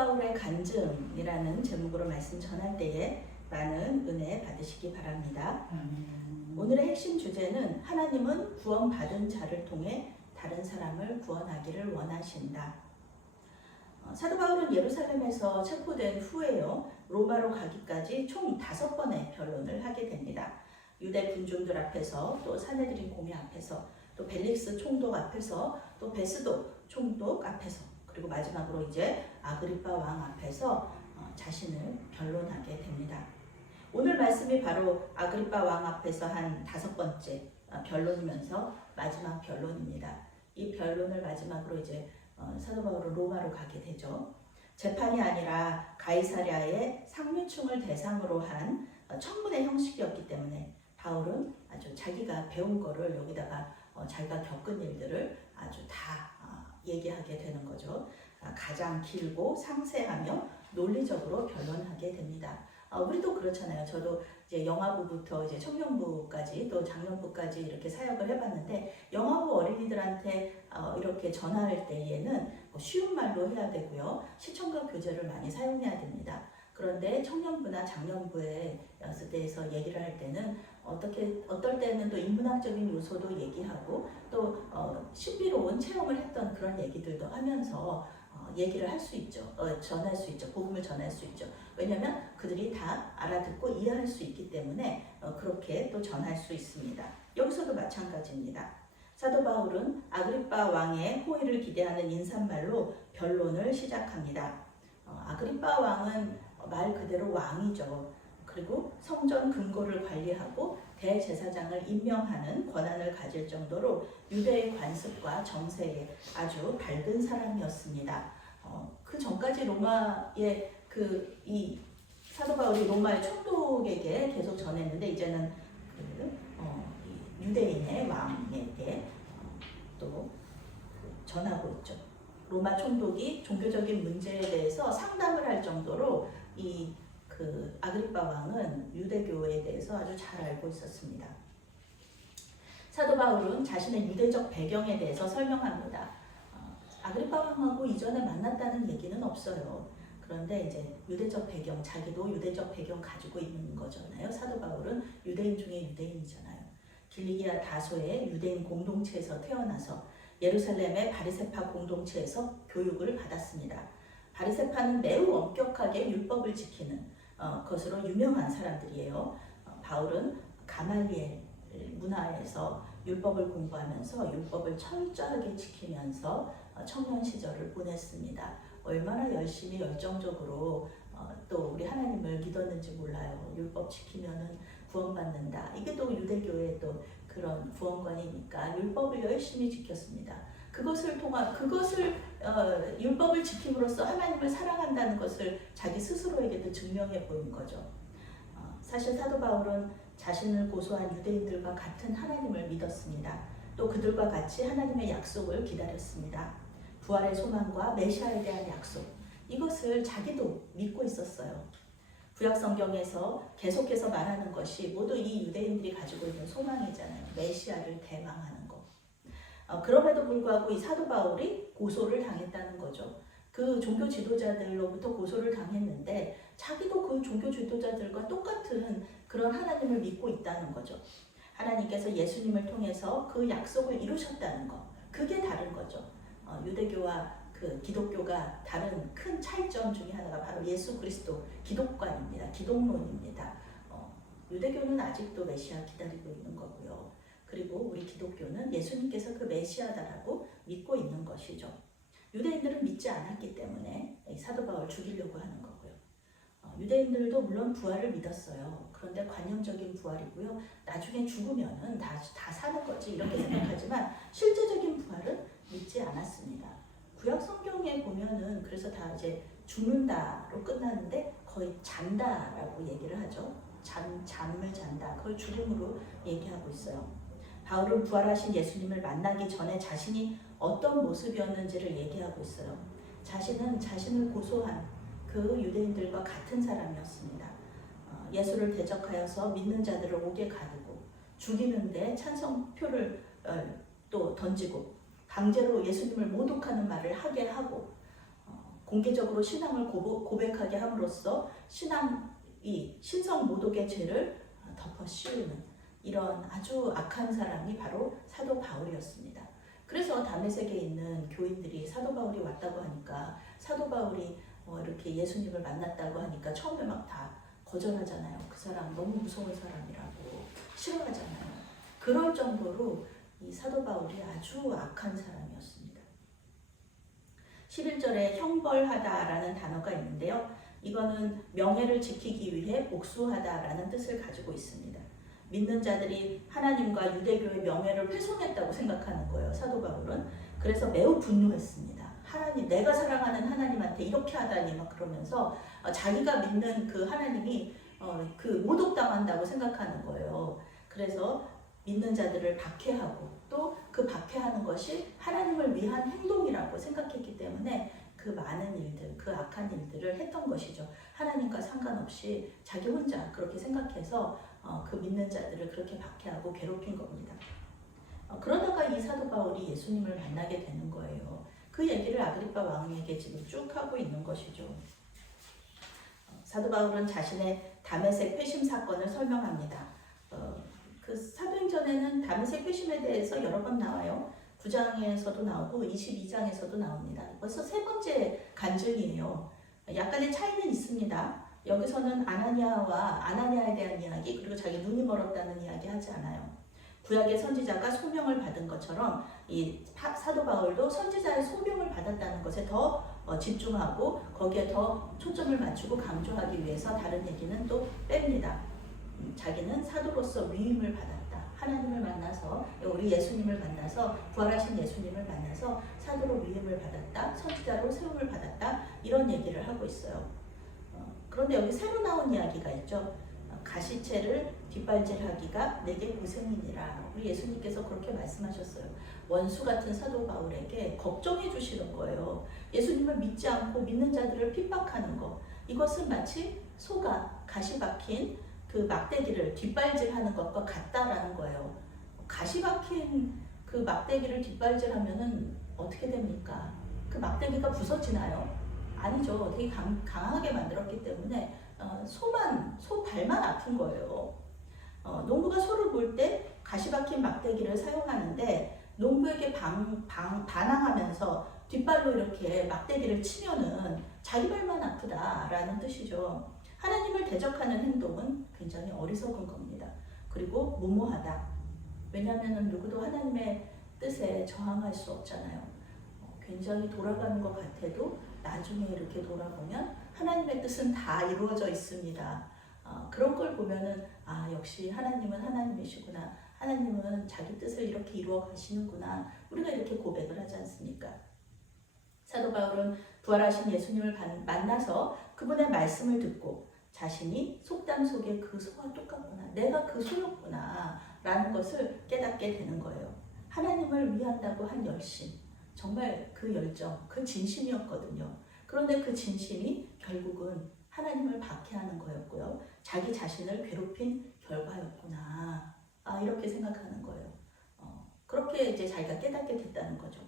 바울의 간증이라는 제목으로 말씀 전할 때에 많은 은혜 받으시기 바랍니다. 오늘의 핵심 주제는 하나님은 구원받은 자를 통해 다른 사람을 구원하기를 원하신다. 사도 바울은 예루살렘에서 체포된 후에요, 로마로 가기까지 총 5번의 변론을 하게 됩니다. 유대 군중들 앞에서, 또 사내들인 공회 앞에서, 또 벨릭스 총독 앞에서, 또 베스도 총독 앞에서, 그리고 마지막으로 이제 아그리빠 왕 앞에서 자신을 변론하게 됩니다. 오늘 말씀이 바로 아그리빠 왕 앞에서 한 5번째 변론이면서 마지막 변론입니다. 이 변론을 마지막으로 이제 사도 바울은 로마로 가게 되죠. 재판이 아니라 가이사랴의 상류층을 대상으로 한 청문회 형식이었기 때문에 바울은 아주 자기가 배운 거를 여기다가 자기가 겪은 일들을 아주 다 얘기하게 되는 거죠. 가장 길고 상세하며 논리적으로 변론하게 됩니다. 우리도 그렇잖아요. 저도 이제 영아부부터 이제 청년부까지 또 장년부까지 이렇게 사역을 해봤는데, 영아부 어린이들한테 이렇게 전할 때에는 쉬운 말로 해야 되고요, 시청각 교재를 많이 사용해야 됩니다. 그런데 청년부나 장년부에 대해서 얘기를 할 때는 어떨 때는 또 인문학적인 요소도 얘기하고 또 신비로운 체험을 했던 그런 얘기들도 하면서 얘기를 할 수 있죠. 전할 수 있죠. 복음을 전할 수 있죠. 왜냐하면 그들이 다 알아듣고 이해할 수 있기 때문에 그렇게 또 전할 수 있습니다. 여기서도 마찬가지입니다. 사도 바울은 아그리빠 왕의 호의를 기대하는 인사말로 변론을 시작합니다. 아그리빠 왕은 말 그대로 왕이죠. 그리고 성전 금고를 관리하고 대제사장을 임명하는 권한을 가질 정도로 유대의 관습과 정세에 아주 밝은 사람이었습니다. 그 전까지 로마의 이 사도 바울이 로마의 총독에게 계속 전했는데, 이제는 유대인의 왕에게 또 전하고 있죠. 로마 총독이 종교적인 문제에 대해서 상담을 할 정도로 아그리빠 왕은 유대교에 대해서 아주 잘 알고 있었습니다. 사도 바울은 자신의 유대적 배경에 대해서 설명합니다. 아그리빠 왕하고 이전에 만났다는 얘기는 없어요. 그런데 이제 유대적 배경, 자기도 유대적 배경 가지고 있는 거잖아요. 사도 바울은 유대인 중에 유대인이잖아요. 길리기아 다소의 유대인 공동체에서 태어나서 예루살렘의 바리새파 공동체에서 교육을 받았습니다. 바리새파는 매우 엄격하게 율법을 지키는 것으로 유명한 사람들이에요. 바울은 가말리엘 문화에서 율법을 공부하면서 율법을 철저하게 지키면서 청년 시절을 보냈습니다. 얼마나 열심히 열정적으로 또 우리 하나님을 믿었는지 몰라요. 율법 지키면은 구원받는다. 이게 또 유대교의 또 그런 구원관이니까 율법을 열심히 지켰습니다. 그것을 율법을 지킴으로써 하나님을 사랑한다는 것을 자기 스스로에게도 증명해 보인 거죠. 사실 사도 바울은 자신을 고소한 유대인들과 같은 하나님을 믿었습니다. 또 그들과 같이 하나님의 약속을 기다렸습니다. 부활의 소망과 메시아에 대한 약속, 이것을 자기도 믿고 있었어요. 구약 성경에서 계속해서 말하는 것이 모두 이 유대인들이 가지고 있는 소망이잖아요. 메시아를 대망하는 것. 그럼에도 불구하고 이 사도 바울이 고소를 당했다는 거죠. 그 종교 지도자들로부터 고소를 당했는데 자기도 그 종교 지도자들과 똑같은 그런 하나님을 믿고 있다는 거죠. 하나님께서 예수님을 통해서 그 약속을 이루셨다는 것, 그게 다른 거죠. 유대교와 기독교가 다른 큰 차이점 중에 하나가 바로 예수 그리스도 기독관입니다. 기독론입니다. 유대교는 아직도 메시아 기다리고 있는 거고요. 그리고 우리 기독교는 예수님께서 그 메시아다라고 믿고 있는 것이죠. 유대인들은 믿지 않았기 때문에 사도 바울 죽이려고 하는 거고요. 유대인들도 물론 부활을 믿었어요. 그런데 관념적인 부활이고요. 나중에 죽으면은 다 사는 거지 이렇게 생각하지만 실제적인 부활은 믿지 않았습니다. 구약 성경에 보면은 그래서 다 이제 죽는다로 끝나는데 거의 잔다라고 얘기를 하죠. 잠을 잔다. 그걸 죽음으로 얘기하고 있어요. 바울은 부활하신 예수님을 만나기 전에 자신이 어떤 모습이었는지를 얘기하고 있어요. 자신은 자신을 고소한 그 유대인들과 같은 사람이었습니다. 예수를 대적하여서 믿는 자들을 옥에 가두고 죽이는데 찬성표를 또 던지고 강제로 예수님을 모독하는 말을 하게 하고 공개적으로 신앙을 고백하게 함으로써 이 신성 모독의 죄를 덮어 씌우는 이런 아주 악한 사람이 바로 사도 바울이었습니다. 그래서 다메섹에 있는 교인들이 사도 바울이 왔다고 하니까 사도 바울이 이렇게 예수님을 만났다고 하니까 처음에 막 다 거절하잖아요. 그 사람 너무 무서운 사람이라고 싫어하잖아요. 그럴 정도로 이 사도 바울이 아주 악한 사람이었습니다. 11절에 형벌하다라는 단어가 있는데요. 이거는 명예를 지키기 위해 복수하다라는 뜻을 가지고 있습니다. 믿는 자들이 하나님과 유대교의 명예를 훼손했다고 생각하는 거예요. 사도 바울은. 그래서 매우 분노했습니다. 하나님, 내가 사랑하는 하나님한테 이렇게 하다니 막 그러면서 자기가 믿는 그 하나님이 그 모독당한다고 생각하는 거예요. 그래서 믿는 자들을 박해하고 또 그 박해하는 것이 하나님을 위한 행동이라고 생각했기 때문에 그 많은 일들, 그 악한 일들을 했던 것이죠. 하나님과 상관없이 자기 혼자 그렇게 생각해서 그 믿는 자들을 그렇게 박해하고 괴롭힌 겁니다. 그러다가 이 사도 바울이 예수님을 만나게 되는 거예요. 그 얘기를 아그리파 왕에게 지금 쭉 하고 있는 것이죠. 사도 바울은 자신의 다메섹 회심 사건을 설명합니다. 그 사도행전에는 다메섹 회심에 대해서 여러 번 나와요. 9장에서도 나오고 22장에서도 나옵니다. 벌써 세 번째 간증이에요. 약간의 차이는 있습니다. 여기서는 아나니아에 대한 이야기, 그리고 자기 눈이 멀었다는 이야기 하지 않아요. 구약의 선지자가 소명을 받은 것처럼 이 사도 바울도 선지자의 소명을 받았다는 것에 더 집중하고 거기에 더 초점을 맞추고 강조하기 위해서 다른 얘기는 또 뺍니다. 자기는 사도로서 위임을 받았다. 하나님을 만나서, 우리 예수님을 만나서, 부활하신 예수님을 만나서 사도로 위임을 받았다. 선지자로 세움을 받았다. 이런 얘기를 하고 있어요. 그런데 여기 새로 나온 이야기가 있죠. 가시채를 뒷발질하기가 내게 고생이니라. 우리 예수님께서 그렇게 말씀하셨어요. 원수 같은 사도 바울에게 걱정해 주시는 거예요. 예수님을 믿지 않고 믿는 자들을 핍박하는 거. 이것은 마치 소가 가시 박힌 그 막대기를 뒷발질하는 것과 같다라는 거예요. 가시 박힌 그 막대기를 뒷발질하면은 어떻게 됩니까? 그 막대기가 부서지나요? 아니죠. 되게 강하게 만들었기 때문에 소 발만 아픈 거예요. 농부가 소를 볼 때 가시 박힌 막대기를 사용하는데 농부에게 반항하면서 뒷발로 이렇게 막대기를 치면은 자기 발만 아프다라는 뜻이죠. 하나님을 대적하는 행동은 굉장히 어리석은 겁니다. 그리고 무모하다. 왜냐하면 누구도 하나님의 뜻에 저항할 수 없잖아요. 굉장히 돌아가는 것 같아도 나중에 이렇게 돌아보면 하나님의 뜻은 다 이루어져 있습니다. 그런 걸 보면은 역시 하나님은 하나님이시구나. 하나님은 자기 뜻을 이렇게 이루어 가시는구나. 우리가 이렇게 고백을 하지 않습니까? 사도 바울은 부활하신 예수님을 만나서 그분의 말씀을 듣고 자신이 속담 속에 그 소와 똑같구나. 내가 그 소였구나. 라는 것을 깨닫게 되는 거예요. 하나님을 위한다고 한 열심. 정말 그 열정, 그 진심이었거든요. 그런데 그 진심이 결국은 하나님을 박해하는 거였고요. 자기 자신을 괴롭힌 결과였구나. 이렇게 생각하는 거예요. 그렇게 이제 자기가 깨닫게 됐다는 거죠.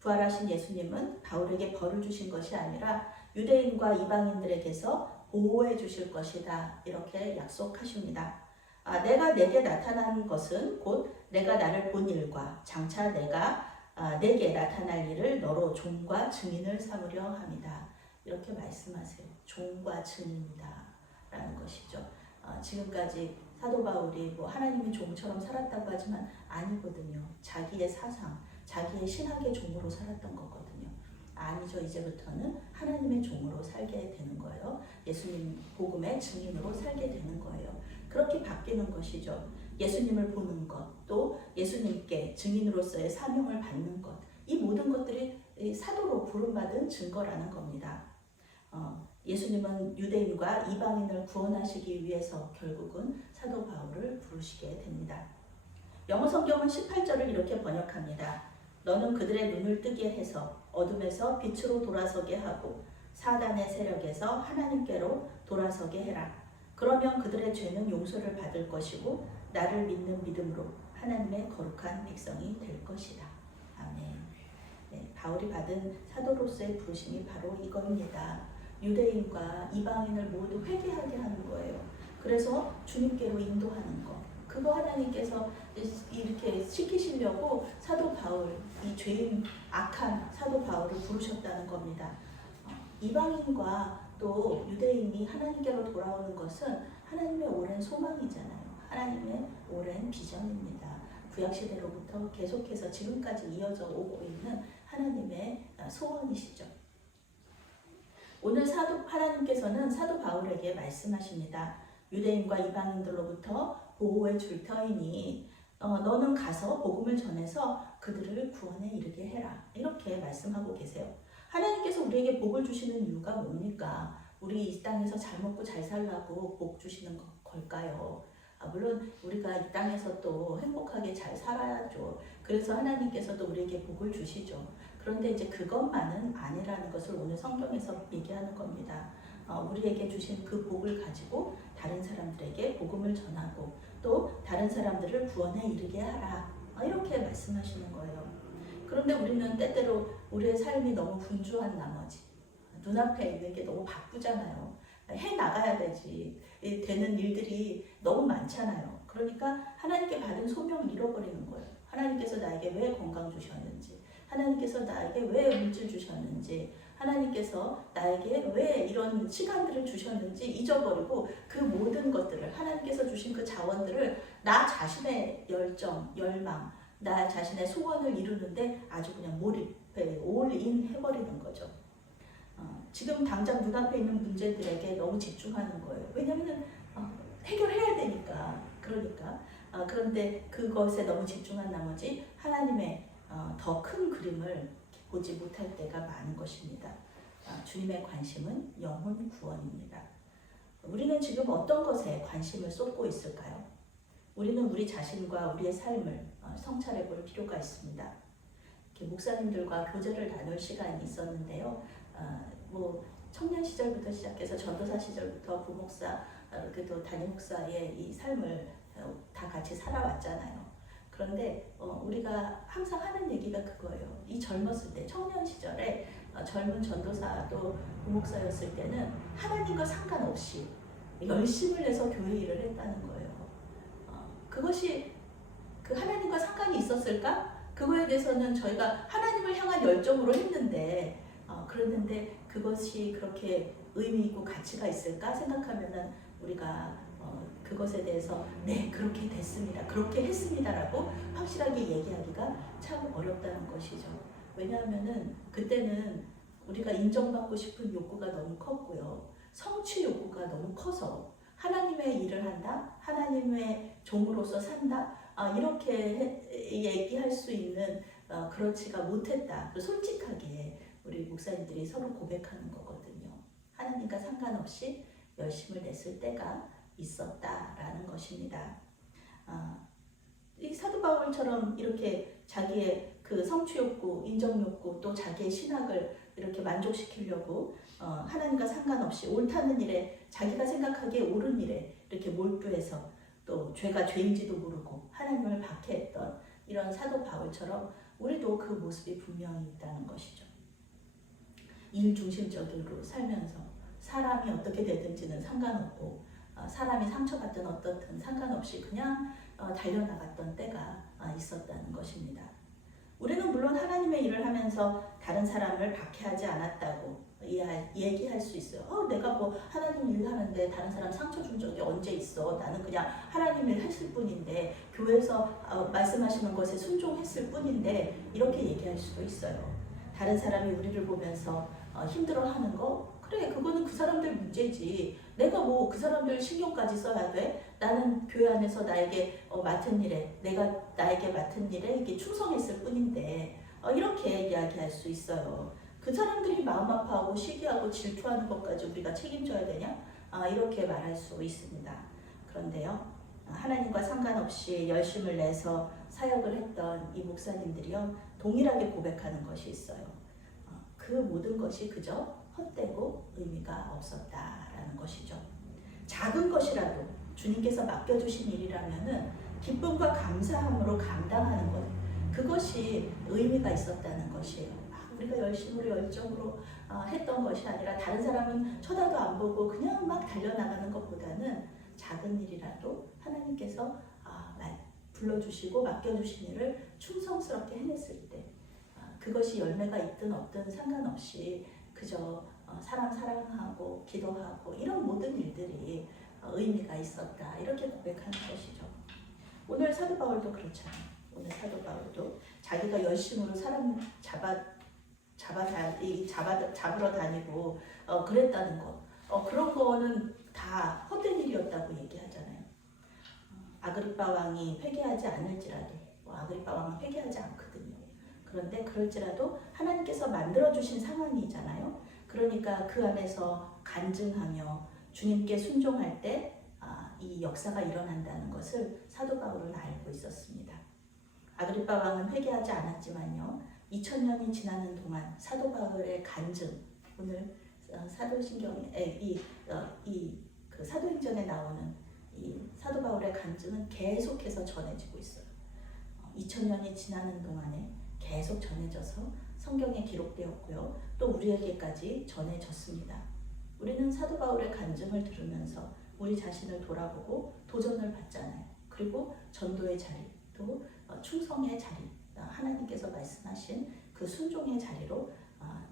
부활하신 예수님은 바울에게 벌을 주신 것이 아니라 유대인과 이방인들에게서 보호해 주실 것이다. 이렇게 약속하십니다. 내가 내게 나타난 것은 곧 내가 나를 본 일과 장차 내가 내게 나타날 일을 너로 종과 증인을 삼으려 합니다. 이렇게 말씀하세요. 종과 증인이다 라는 것이죠. 지금까지 사도 바울이 하나님의 종처럼 살았다고 하지만 아니거든요. 자기의 사상, 자기의 신학의 종으로 살았던 거거든요. 아니죠. 이제부터는 하나님의 종으로 살게 되는 거예요. 예수님 복음의 증인으로 살게 되는 거예요. 그렇게 바뀌는 것이죠. 예수님을 보는 것, 또 예수님께 증인으로서의 사명을 받는 것, 이 모든 것들이 사도로 부름받은 증거라는 겁니다. 예수님은 유대인과 이방인을 구원하시기 위해서 결국은 사도 바울을 부르시게 됩니다. 영어 성경은 18절을 이렇게 번역합니다. 너는 그들의 눈을 뜨게 해서 어둠에서 빛으로 돌아서게 하고 사단의 세력에서 하나님께로 돌아서게 해라. 그러면 그들의 죄는 용서를 받을 것이고 나를 믿는 믿음으로 하나님의 거룩한 백성이 될 것이다. 아멘. 네, 바울이 받은 사도로서의 부르심이 바로 이겁니다. 유대인과 이방인을 모두 회개하게 하는 거예요. 그래서 주님께로 인도하는 거. 그거 하나님께서 이렇게 시키시려고 사도 바울, 이 죄인 악한 사도 바울을 부르셨다는 겁니다. 이방인과 또 유대인이 하나님께로 돌아오는 것은 하나님의 오랜 소망이잖아요. 하나님의 오랜 비전입니다. 구약시대로부터 계속해서 지금까지 이어져 오고 있는 하나님의 소원이시죠. 오늘 하나님께서는 사도 바울에게 말씀하십니다. 유대인과 이방인들로부터 보호해 줄 터이니 너는 가서 복음을 전해서 그들을 구원에 이르게 해라. 이렇게 말씀하고 계세요. 하나님께서 우리에게 복을 주시는 이유가 뭡니까? 우리 이 땅에서 잘 먹고 잘 살라고 복 주시는 걸까요? 물론 우리가 이 땅에서 또 행복하게 잘 살아야죠. 그래서 하나님께서도 우리에게 복을 주시죠. 그런데 이제 그것만은 아니라는 것을 오늘 성경에서 얘기하는 겁니다. 우리에게 주신 그 복을 가지고 다른 사람들에게 복음을 전하고 또 다른 사람들을 구원에 이르게 하라. 이렇게 말씀하시는 거예요. 그런데 우리는 때때로 우리의 삶이 너무 분주한 나머지 눈앞에 있는 게 너무 바쁘잖아요. 해 나가야 되지. 되는 일들이 너무 많잖아요. 그러니까 하나님께 받은 소명을 잃어버리는 거예요. 하나님께서 나에게 왜 건강 주셨는지, 하나님께서 나에게 왜 물질 주셨는지, 하나님께서 나에게 왜 이런 시간들을 주셨는지 잊어버리고 그 모든 것들을 하나님께서 주신 그 자원들을 나 자신의 열정, 열망, 나 자신의 소원을 이루는데 아주 그냥 몰입해 올인 해버리는 거죠. 지금 당장 눈앞에 있는 문제들에게 너무 집중하는 거예요. 왜냐하면 해결해야 되니까. 그런데 그것에 너무 집중한 나머지 하나님의 더 큰 그림을 보지 못할 때가 많은 것입니다. 주님의 관심은 영혼 구원입니다. 우리는 지금 어떤 것에 관심을 쏟고 있을까요? 우리는 우리 자신과 우리의 삶을 성찰해 볼 필요가 있습니다. 이렇게 목사님들과 교제를 나눌 시간이 있었는데요. 청년 시절부터 시작해서 전도사 시절부터 부목사, 또 담임 목사의 이 삶을 다 같이 살아왔잖아요. 그런데 우리가 항상 하는 얘기가 그거예요. 이 젊었을 때, 청년 시절에 젊은 전도사도 부목사였을 때는 하나님과 상관없이 열심을 내서 교회 일을 했다는 거예요. 그것이 그 하나님과 상관이 있었을까? 그거에 대해서는 저희가 하나님을 향한 열정으로 했는데 그랬는데 그것이 그렇게 의미 있고 가치가 있을까 생각하면은 우리가 그것에 대해서 네 그렇게 됐습니다, 그렇게 했습니다라고 확실하게 얘기하기가 참 어렵다는 것이죠. 왜냐하면은 그때는 우리가 인정받고 싶은 욕구가 너무 컸고요, 성취 욕구가 너무 커서 하나님의 일을 한다, 하나님의 종으로서 산다, 이렇게 얘기할 수 있는 그렇지가 못했다. 솔직하게 우리 목사님들이 서로 고백하는 거거든요. 하나님과 상관없이 열심을 냈을 때가 있었다라는 것입니다. 이 사도 바울처럼 이렇게 자기의 그 성취 욕구, 인정 욕구, 또 자기의 신학을 이렇게 만족시키려고 하나님과 상관없이 옳다는 일에, 자기가 생각하기에 옳은 일에 이렇게 몰두해서 또 죄가 죄인지도 모르고 하나님을 박해했던 이런 사도 바울처럼 우리도 그 모습이 분명히 있다는 것이죠. 일 중심적으로 살면서 사람이 어떻게 되든지는 상관없고 사람이 상처받든 어떻든 상관없이 그냥 달려나갔던 때가 있었다는 것입니다. 우리는 물론 하나님의 일을 하면서 다른 사람을 박해하지 않았다고 얘기할 수 있어요. 내가 뭐 하나님 일 하는데 다른 사람 상처 준 적이 언제 있어? 나는 그냥 하나님 일 했을 뿐인데, 교회에서 말씀하시는 것에 순종했을 뿐인데, 이렇게 얘기할 수도 있어요. 다른 사람이 우리를 보면서 힘들어하는 거? 그래, 그거는 그 사람들 문제지. 내가 뭐 그 사람들 신경까지 써야 돼? 나는 교회 안에서 나에게 맡은 일에, 내가 나에게 맡은 일에 이렇게 충성했을 뿐인데, 이렇게 이야기할 수 있어요. 그 사람들이 마음 아파하고 시기하고 질투하는 것까지 우리가 책임져야 되냐? 이렇게 말할 수 있습니다. 그런데요, 하나님과 상관없이 열심을 내서 사역을 했던 이 목사님들이요, 동일하게 고백하는 것이 있어요. 그 모든 것이 그저 헛되고 의미가 없었다라는 것이죠. 작은 것이라도 주님께서 맡겨주신 일이라면은 기쁨과 감사함으로 감당하는 것, 그것이 의미가 있었다는 것이에요. 우리가 열심으로 열정으로 했던 것이 아니라 다른 사람은 쳐다도 안 보고 그냥 막 달려나가는 것보다는 작은 일이라도 하나님께서 불러주시고 맡겨주신 일을 충성스럽게 해냈을 때 그것이 열매가 있든 없든 상관없이 그저 사람 사랑하고 기도하고 이런 모든 일들이 의미가 있었다 이렇게 고백하는 것이죠. 오늘 사도 바울도 그렇잖아요. 오늘 사도 바울도 자기가 열심으로 사람 잡으러 다니고 그랬다는 거 그런 거는 다 헛된 일이었다고 얘기하잖아요. 아그리빠 왕이 회개하지 않을지라도 아그리빠 왕은 회개하지 않거든요. 그런데 그럴지라도 하나님께서 만들어주신 상황이잖아요. 그러니까 그 안에서 간증하며 주님께 순종할 때 이 역사가 일어난다는 것을 사도 바울은 알고 있었습니다. 아그리빠 왕은 회개하지 않았지만요. 2000년이 지나는 동안 사도 바울의 간증, 오늘 사도신경에 그 사도행전에 나오는 이 사도 바울의 간증은 계속해서 전해지고 있어요. 2000년이 지나는 동안에 계속 전해져서 성경에 기록되었고요. 또 우리에게까지 전해졌습니다. 우리는 사도 바울의 간증을 들으면서 우리 자신을 돌아보고 도전을 받잖아요. 그리고 전도의 자리, 또 충성의 자리, 하나님께서 말씀하신 그 순종의 자리로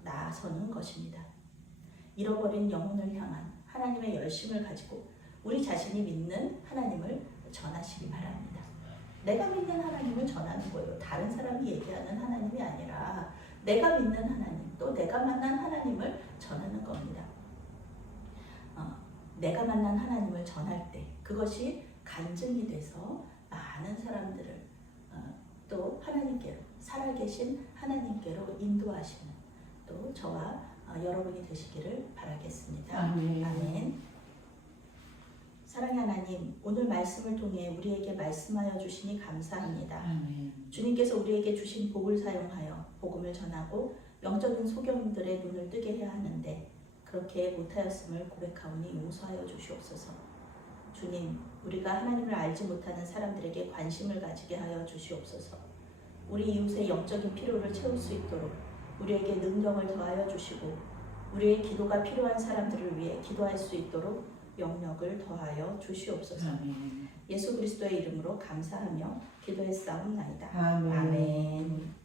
나아서는 것입니다. 잃어버린 영혼을 향한 하나님의 열심을 가지고 우리 자신이 믿는 하나님을 전하시기 바랍니다. 내가 믿는 하나님을 전하는 거예요. 다른 사람이 얘기하는 하나님이 아니라 내가 믿는 하나님, 또 내가 만난 하나님을 전하는 겁니다. 내가 만난 하나님을 전할 때 그것이 간증이 돼서 많은 사람들을 또 하나님께로 살아계신 하나님께로 인도하시는 또 저와 여러분이 되시기를 바라겠습니다. 아멘. 사랑의 하나님, 오늘 말씀을 통해 우리에게 말씀하여 주시니 감사합니다. 주님께서 우리에게 주신 복을 사용하여 복음을 전하고 영적인 소경들의 눈을 뜨게 해야 하는데 그렇게 못하였음을 고백하오니 용서하여 주시옵소서. 주님, 우리가 하나님을 알지 못하는 사람들에게 관심을 가지게 하여 주시옵소서. 우리 이웃의 영적인 필요를 채울 수 있도록 우리에게 능력을 더하여 주시고 우리의 기도가 필요한 사람들을 위해 기도할 수 있도록 영역을 더하여 주시옵소서. 예수 그리스도의 이름으로 감사하며 기도했사옵나이다. 아멘.